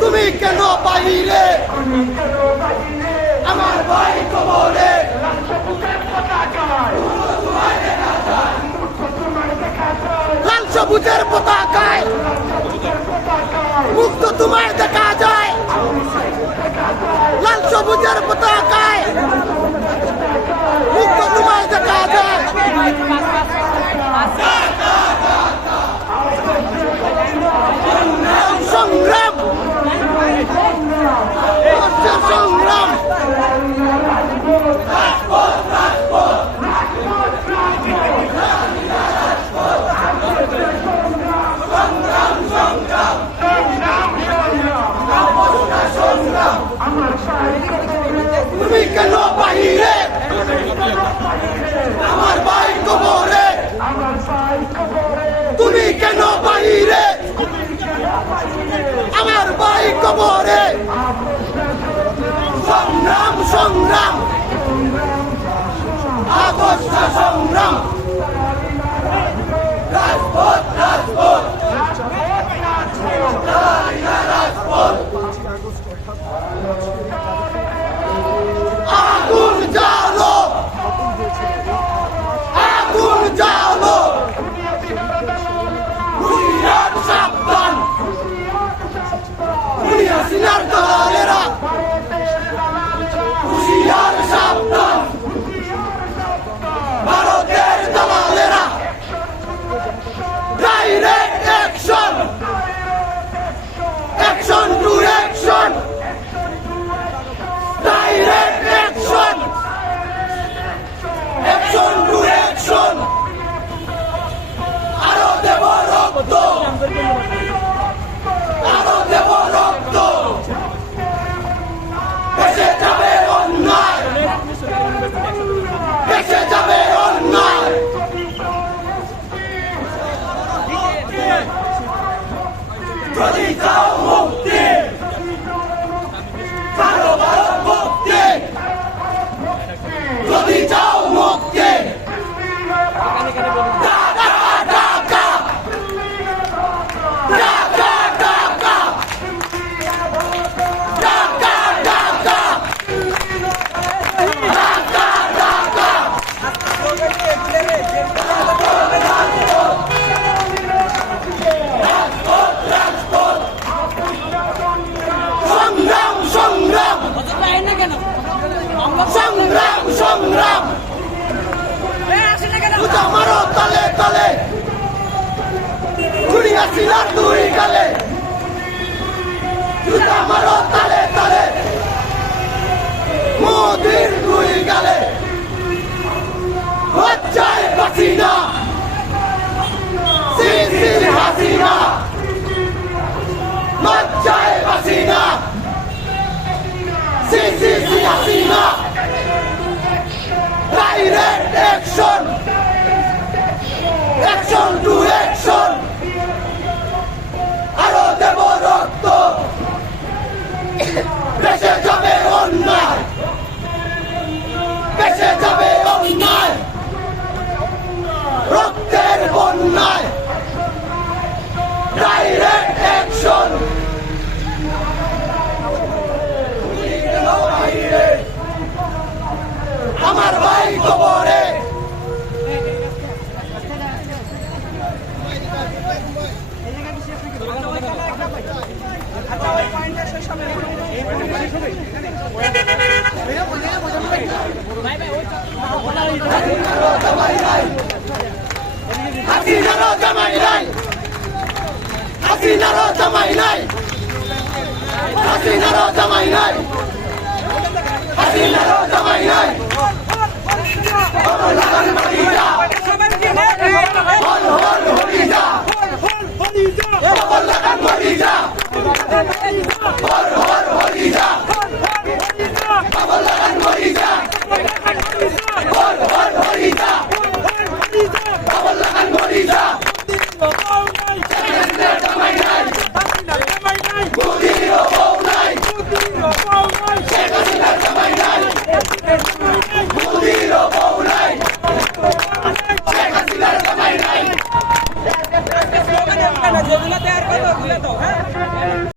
তুমি কেন বাহিরে? আমার ভাই কবরে লাল সবুজের পতাকায়। মুক্ত তোমার দেখা যায়। লাল সবুজের পতাকায়। মুক্ত তোমার দেখা যায়। কেন বাহিরে? আমার ভাই কবরে। তুমি কেন বাহিরে? আমার ভাই কবরে। সংগ্রাম সংগ্রাম। গালে জুতা মারো তালে তালে। মোদির দুই গালে। হচ্ছায় বাসিনা সিল সিল হাসিনা। মজ্জায় বাসিনা হাসিনারও জামাই নাই। হাসিনারও জামাই নাই। হাসিনারও জামাই নাই। লাগান মাটি যা হল হল হলি যা লাগান মাটি যা হল হল হলি যা লাগান মাটি যা হল হল হলি যা লাগান মাটি যা Gracias.